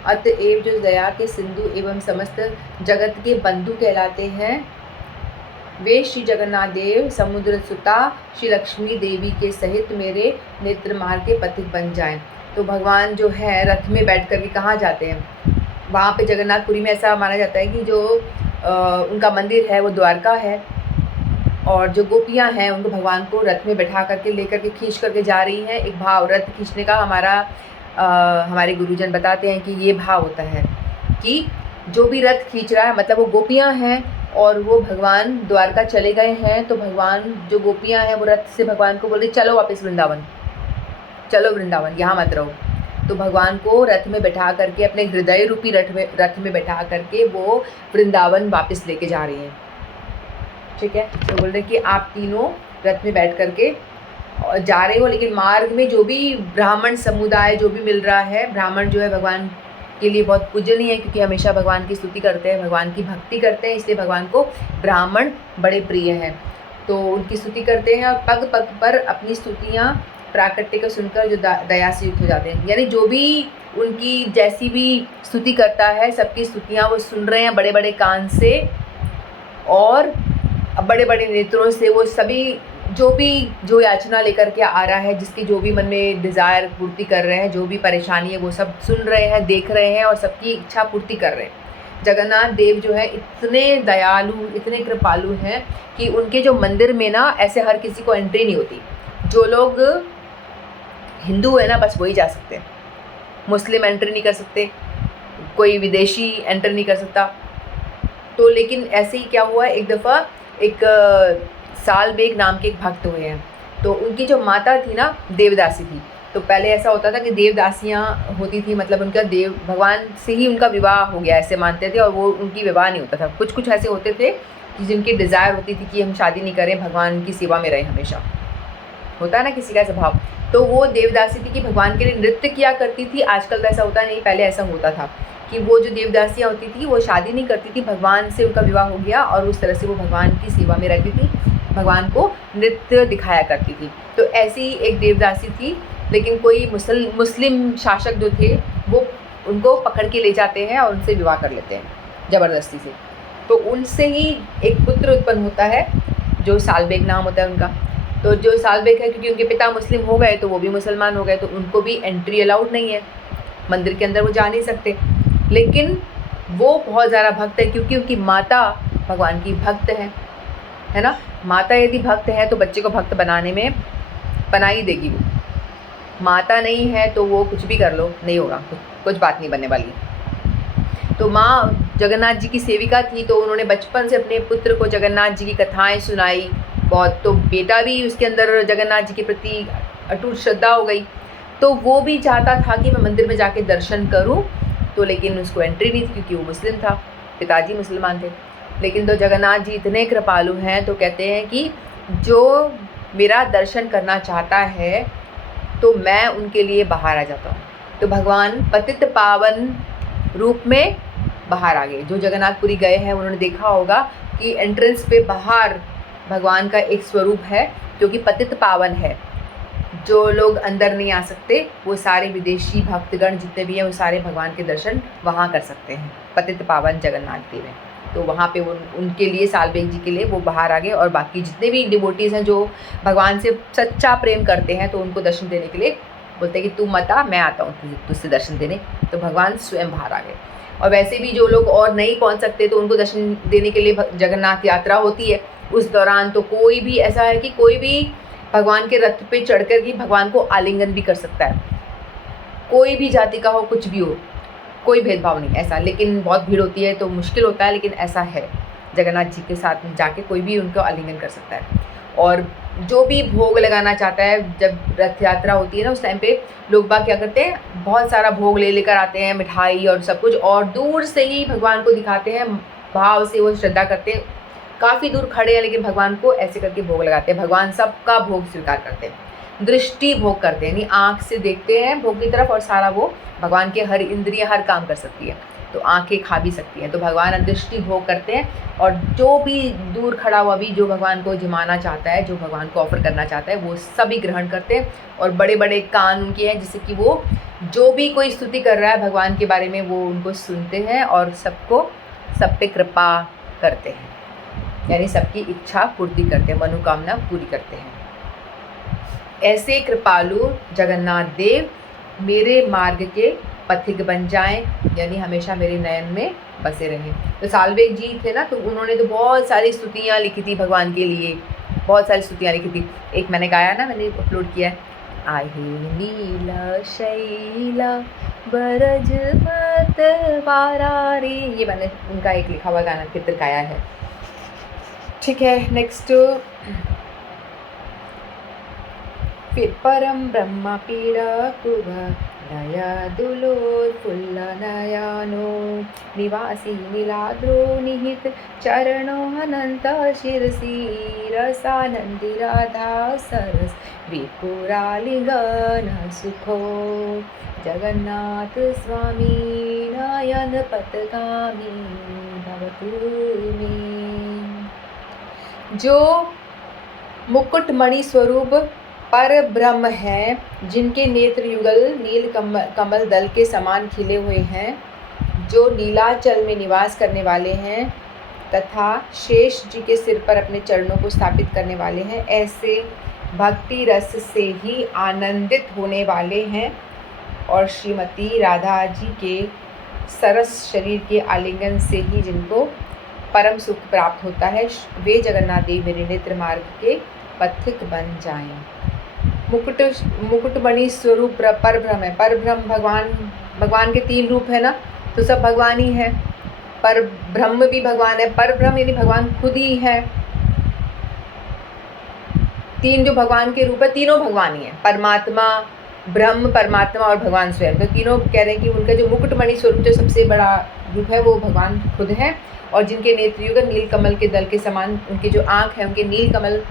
अतएव जो दया के सिंधु एवं समस्त जगत के बंधु कहलाते हैं, वे श्री जगन्नाथ देव समुद्र सुता श्री लक्ष्मी देवी के सहित मेरे नेत्र मार्ग के पथिक बन जाएं। तो भगवान जो है रथ में बैठ कर के कहाँ जाते हैं? वहाँ पे जगन्नाथपुरी में ऐसा माना जाता है कि जो उनका मंदिर है वो द्वारका है, और जो गोपियाँ हैं उनको भगवान को रथ में बैठा करके लेकर के खींच करके जा रही हैं। एक भाव रथ खींचने का हमारे गुरुजन बताते हैं कि ये भाव होता है कि जो भी रथ खींच रहा है मतलब वो गोपियाँ हैं और वो भगवान द्वारका चले गए हैं, तो भगवान जो गोपियाँ हैं वो रथ से भगवान को बोल रही चलो वापस वृंदावन, चलो वृंदावन, यहाँ मत रहो। तो भगवान को रथ में बैठा करके अपने हृदय रूपी रथ में बैठा करके वो वृंदावन वापस लेके जा रही हैं। ठीक है, तो बोल रहे कि आप तीनों रथ में बैठ करके जा रहे हो, लेकिन मार्ग में जो भी ब्राह्मण समुदाय जो भी मिल रहा है, ब्राह्मण जो है भगवान के लिए बहुत पूजनीय है क्योंकि हमेशा भगवान की स्तुति करते हैं, भगवान की भक्ति करते हैं, इसलिए भगवान को ब्राह्मण बड़े प्रिय हैं। तो उनकी स्तुति करते हैं और पग पग पर अपनी स्तुतियाँ प्राकट्य को सुनकर जो दया से युक्त हो जाते हैं, यानी जो भी उनकी जैसी भी स्तुति करता है सबकी स्तुतियाँ वो सुन रहे हैं बड़े बड़े कान से और बड़े बड़े नेत्रों से। वो सभी जो याचना लेकर के आ रहा है, जिसकी जो भी मन में डिज़ायर पूर्ति कर रहे हैं, जो भी परेशानी है वो सब सुन रहे हैं, देख रहे हैं और सबकी इच्छा पूर्ति कर रहे हैं। जगन्नाथ देव जो है इतने दयालु, इतने कृपालु हैं कि उनके जो मंदिर में ना ऐसे हर किसी को एंट्री नहीं होती। जो लोग हिंदू है ना बस वही जा सकते हैं, मुस्लिम एंट्री नहीं कर सकते, कोई विदेशी एंटर नहीं कर सकता। तो लेकिन ऐसे ही क्या हुआ, एक दफ़ा एक सालबेग नाम के एक भक्त हुए हैं, तो उनकी जो माता थी ना देवदासी थी। तो पहले ऐसा होता था कि देवदासियाँ होती थी, मतलब उनका भगवान से ही उनका विवाह हो गया ऐसे मानते थे, और वो उनकी विवाह नहीं होता था। कुछ कुछ ऐसे होते थे कि जिनकी डिज़ायर होती थी कि हम शादी नहीं करें, भगवान की सेवा में रहें हमेशा, होता है ना किसी का स्वभाव। तो वो देवदासी थी कि भगवान के लिए नृत्य किया करती थी। आजकल तो ऐसा होता नहीं, पहले ऐसा होता था कि वो जो देवदासियाँ होती थी वो शादी नहीं करती थी, भगवान से उनका विवाह हो गया और उस तरह से वो भगवान की सेवा में रहती थी, भगवान को नृत्य दिखाया करती थी। तो ऐसी एक देवदासी थी, लेकिन कोई मुस्लिम शासक जो थे वो उनको पकड़ के ले जाते हैं और उनसे विवाह कर लेते हैं ज़बरदस्ती से। तो उनसे ही एक पुत्र उत्पन्न होता है जो सालबेग नाम होता है उनका। तो जो सालबेग है, क्योंकि उनके पिता मुस्लिम हो गए तो वो भी मुसलमान हो गए, तो उनको भी एंट्री अलाउड नहीं है, मंदिर के अंदर वो जा नहीं सकते। लेकिन वो बहुत ज़्यादा भक्त है क्योंकि उनकी माता भगवान की भक्त है ना। माता यदि भक्त है तो बच्चे को भक्त बनाने में बना ही देगी वो। माता नहीं है तो वो कुछ भी कर लो नहीं होगा, कुछ बात नहीं बनने वाली। तो माँ जगन्नाथ जी की सेविका थी, तो उन्होंने बचपन से अपने पुत्र को जगन्नाथ जी की कथाएं सुनाई बहुत, तो बेटा भी उसके अंदर जगन्नाथ जी के प्रति अटूट श्रद्धा हो गई। तो वो भी चाहता था कि मैं मंदिर में जाके दर्शन करूं, तो लेकिन उसको एंट्री नहीं थी क्योंकि वो मुस्लिम था, पिताजी मुसलमान थे। लेकिन तो जगन्नाथ जी इतने कृपालु हैं, तो कहते हैं कि जो मेरा दर्शन करना चाहता है तो मैं उनके लिए बाहर आ जाता हूँ। तो भगवान पतित पावन रूप में बाहर आ गए। जो जगन्नाथपुरी गए हैं उन्होंने देखा होगा कि एंट्रेंस पे बाहर भगवान का एक स्वरूप है जो कि पतित पावन है। जो लोग अंदर नहीं आ सकते वो सारे विदेशी भक्तगण जितने भी हैं वो सारे भगवान के दर्शन वहाँ कर सकते हैं, पतित पावन जगन्नाथ देव हैं। तो वहाँ पे उनके लिए सालबेग जी के लिए वो बाहर आ गए, और बाकी जितने भी डिवोटीज़ हैं जो भगवान से सच्चा प्रेम करते हैं तो उनको दर्शन देने के लिए बोलते हैं कि तू मत आ, मैं आता हूँ तुझसे दर्शन देने। तो भगवान स्वयं बाहर आ गए। और वैसे भी जो लोग और नहीं पहुँच सकते तो उनको दर्शन देने के लिए जगन्नाथ यात्रा होती है उस दौरान। तो कोई भी ऐसा है कि कोई भी भगवान के रथ पे चढ़कर के भगवान को आलिंगन भी कर सकता है, कोई भी जाति का हो, कुछ भी हो, कोई भेदभाव नहीं ऐसा। लेकिन बहुत भीड़ होती है तो मुश्किल होता है, लेकिन ऐसा है जगन्नाथ जी के साथ में जाके कोई भी उनको आलिंगन कर सकता है। और जो भी भोग लगाना चाहता है, जब रथ यात्रा होती है ना उस टाइम पे लोग बाग क्या करते हैं, बहुत सारा भोग लेकर आते हैं, मिठाई और सब कुछ, और दूर से ही भगवान को दिखाते हैं, भाव से वो श्रद्धा करते हैं, काफ़ी दूर खड़े हैं लेकिन भगवान को ऐसे करके भोग लगाते हैं। भगवान सबका भोग स्वीकार करते हैं, दृष्टि भोग करते हैं, यानी आँख से देखते हैं भोग की तरफ और सारा वो भगवान के हर इंद्रियाँ हर काम कर सकती है, तो आँखें खा भी सकती हैं, तो भगवान दृष्टि भोग करते हैं। और जो भी दूर खड़ा हुआ भी जो भगवान को जिमाना चाहता है, जो भगवान को ऑफर करना चाहता है, वो सभी ग्रहण करते हैं। और बड़े बड़े कान उनके हैं, जिससे कि वो जो भी कोई स्तुति कर रहा है भगवान के बारे में वो उनको सुनते हैं और सब पे कृपा करते हैं, यानी सबकी इच्छा पूर्ति करते हैं, मनोकामना पूरी करते हैं। ऐसे कृपालु जगन्नाथ देव मेरे मार्ग के पथिक बन जाएं, यानी हमेशा मेरे नयन में बसे रहें। तो साल्वेग जी थे ना, तो उन्होंने तो बहुत सारी स्तुतियाँ लिखी थी भगवान के लिए, बहुत सारी स्तुतियाँ लिखी थी। एक मैंने गाया ना, मैंने अपलोड किया है, आहे नीला शैला बरज मत वारा रे, ये मैंने उनका एक लिखा हुआ गाना कीर्तन गाया है। ठीक है, नेक्स्ट फिर परम ब्रह्मा पीड़ा कुभ नया दुलोत्फुल्ल नयनो निवासी नीलाद्रो निहित चरणो अनंत शिरसी रसानंदी राधा सरस विपुरालिंगन सुखो जगन्नाथ स्वामी नयन पथगामी भवतु मे। जो मुकुटमणि स्वरूप पर ब्रह्म हैं, जिनके नेत्र युगल नील कमल दल के समान खिले हुए हैं, जो नीलाचल में निवास करने वाले हैं तथा शेष जी के सिर पर अपने चरणों को स्थापित करने वाले हैं, ऐसे भक्ति रस से ही आनंदित होने वाले हैं और श्रीमती राधा जी के सरस शरीर के आलिंगन से ही जिनको परम सुख प्राप्त होता है, वे जगन्नाथ देव मेरे नेत्र मार्ग के पथिक बन जाएं। मुकुटमणि स्वरूप पर ब्रह्म है। पर ब्रह्म भगवान के 3 रूप है ना, तो सब भगवान ही है। पर ब्रह्म भी भगवान है, पर ब्रह्म यानी भगवान खुद ही है। 3 जो भगवान के रूप है, तीनों भगवान ही है, परमात्मा, ब्रह्म, परमात्मा और भगवान स्वयं। तो तीनों कह रहे हैं कि उनका जो मुकुटमणि स्वरूप जो सबसे बड़ा रूप है वो भगवान खुद है, और जिनके नेत्र युगल नील कमल के दल के समान, उनके जो आँख है उनके नील कमल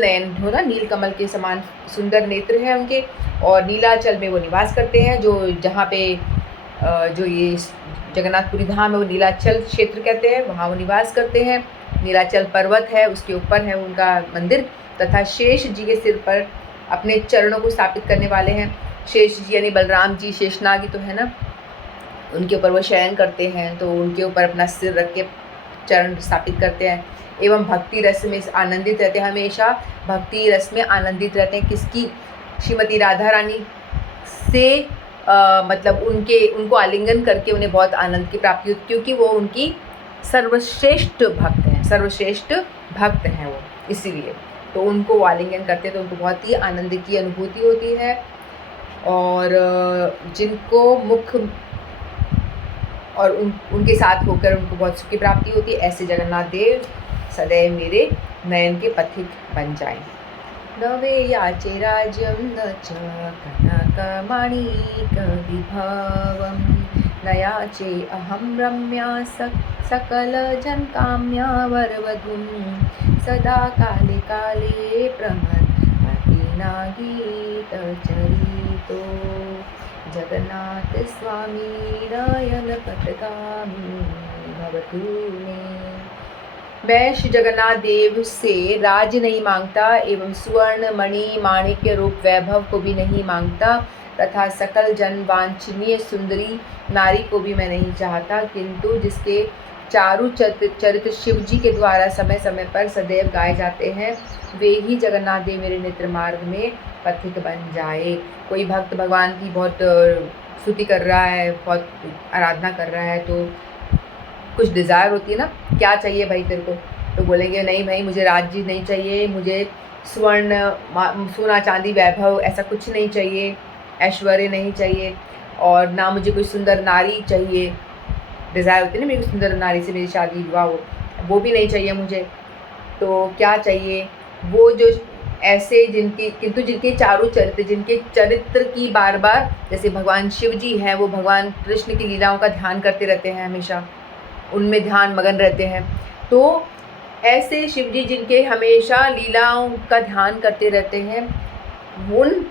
नयन हो ना, नील कमल के समान सुंदर नेत्र हैं उनके, और नीलाचल में वो निवास करते हैं। जो जहाँ पे जो ये जगन्नाथपुरी धाम है वो नीलाचल क्षेत्र कहते हैं, वहाँ वो निवास करते हैं। नीलाचल पर्वत है, उसके ऊपर है उनका मंदिर, तथा शेष जी के सिर पर अपने चरणों को स्थापित करने वाले हैं। शेष जी यानी बलराम जी, शेषनाग तो है ना, उनके ऊपर वो शयन करते हैं, तो उनके ऊपर अपना सिर रख के चरण स्थापित करते हैं। एवं भक्ति रस में आनंदित रहते हैं, हमेशा भक्ति रस में आनंदित रहते हैं। किसकी? श्रीमती राधा रानी से मतलब उनको आलिंगन करके उन्हें बहुत आनंद की प्राप्ति होती, क्योंकि वो उनकी सर्वश्रेष्ठ भक्त हैं वो, इसीलिए तो उनको आलिंगन करते हैं, तो उनको बहुत ही आनंद की अनुभूति होती है। और जिनको मुख और उनके साथ होकर उनको बहुत सुख की प्राप्ति होती है, ऐसे जगन्नाथ देव सदैव मेरे नयन के पथिक बन जाएं। नवे याचे राज्यं न च कनकमणिकविभवं न याचे अहं रम्या सकलजनकाम्या वरवधूं सदा काले काले प्रमथपतिना गीतचरितो जगन्नाथ स्वामी नयन पथगामी भवतु मे। मैं श्री जगन्नाथ देव से राज्य नहीं मांगता, एवं सुवर्ण मणि माणिक्य रूप वैभव को भी नहीं मांगता, तथा सकल जन वांछनीय सुंदरी नारी को भी मैं नहीं चाहता, किंतु जिसके चारु चरित्र शिव जी के द्वारा समय समय पर सदैव गाए जाते हैं, वे ही जगन्नाथ देव मेरे नेत्र मार्ग में पथिक बन जाए। कोई भक्त भगवान की बहुत स्तुति कर रहा है, बहुत आराधना कर रहा है, तो कुछ डिज़ायर होती है ना, क्या चाहिए भाई तेरे को, तो बोलेंगे नहीं भाई मुझे राज्य नहीं चाहिए, मुझे सोना चांदी वैभव ऐसा कुछ नहीं चाहिए, ऐश्वर्य नहीं चाहिए, और ना मुझे कोई सुंदर नारी चाहिए। डिज़ायर होती है ना, मेरी सुंदर नारी से मेरी शादी विवाह हो, वो भी नहीं चाहिए मुझे। तो क्या चाहिए? वो जो ऐसे जिनके चारों चरित्र, जिनके चरित्र की बार बार, जैसे भगवान शिव जी हैं, वो भगवान कृष्ण की लीलाओं का ध्यान करते रहते हैं, हमेशा उनमें ध्यान मगन रहते हैं, तो ऐसे शिव जी जिनके हमेशा लीलाओं का ध्यान करते रहते हैं, उन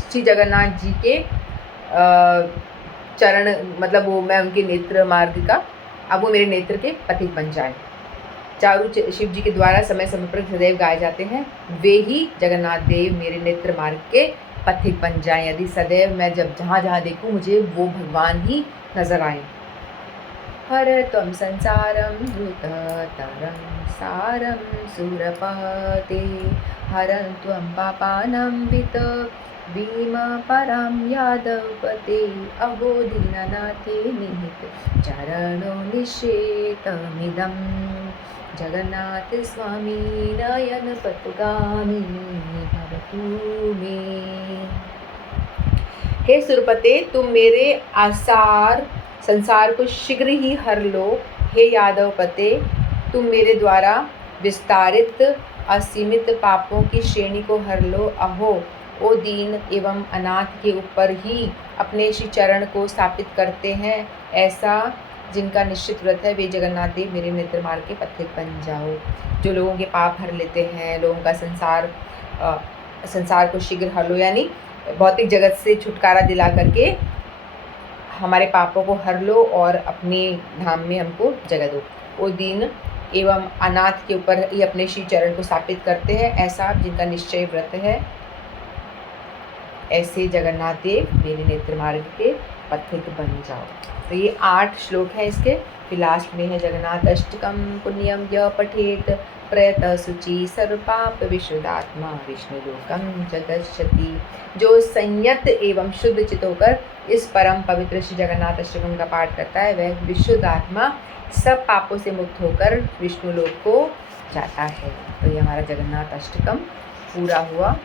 श्री जगन्नाथ जी के चरण मतलब वो मैं उनके नेत्र मार्ग का, अब वो मेरे नेत्र के पथिक बन जाए। चारों शिव जी के द्वारा समय समय पर सदैव गाए जाते हैं, वे ही जगन्नाथ देव मेरे नेत्र मार्ग के पथिक बन जाएं। यदि सदैव मैं जब जहाँ जहाँ देखूँ मुझे वो भगवान ही नजर आए। हर त्वं संसारं धृततरं सारं सुरपते, हरं त्वं पापानां भीमपरां यादवपते, अहो दीननाथे निहित चरणो निषेतमिदं, जगन्नाथ स्वामी नयन पथगामी भवतु मे। हे सुरपते, तुम मेरे आसार संसार को शीघ्र ही हर लो। हे यादवपते, तुम मेरे द्वारा विस्तारित असीमित पापों की श्रेणी को हर लो। अहो, ओ दीन एवं अनाथ के ऊपर ही अपने श्री चरण को स्थापित करते हैं, ऐसा जिनका निश्चित व्रत है, वे जगन्नाथ देव मेरे नेत्र मार्ग के पथिक बन जाओ। जो लोगों के पाप हर लेते हैं, लोगों का संसार को शीघ्र हर लो, यानी भौतिक जगत से छुटकारा दिला करके हमारे पापों को हर लो और अपने धाम में हमको जगह दो। वो दीन एवं अनाथ के ऊपर ही अपने श्री चरण को स्थापित करते हैं, ऐसा जिनका निश्चय व्रत है, ऐसे जगन्नाथ देव मेरे नेत्र मार्ग के पथिक बन जाओ। तो ये 8 श्लोक हैं इसके। फिर लास्ट में है जगन्नाथ अष्टकम पुण्यम य पठेत प्रयत शुचि सर्वपाप विशुद्धात्मा विष्णुलोकम जगच्छति। जो संयत एवं शुद्ध चित होकर इस परम पवित्र श्री जगन्नाथ अष्टकम का पाठ करता है, वह विशुद्ध आत्मा सब पापों से मुक्त होकर विष्णुलोक को जाता है। तो ये हमारा जगन्नाथ अष्टकम पूरा हुआ।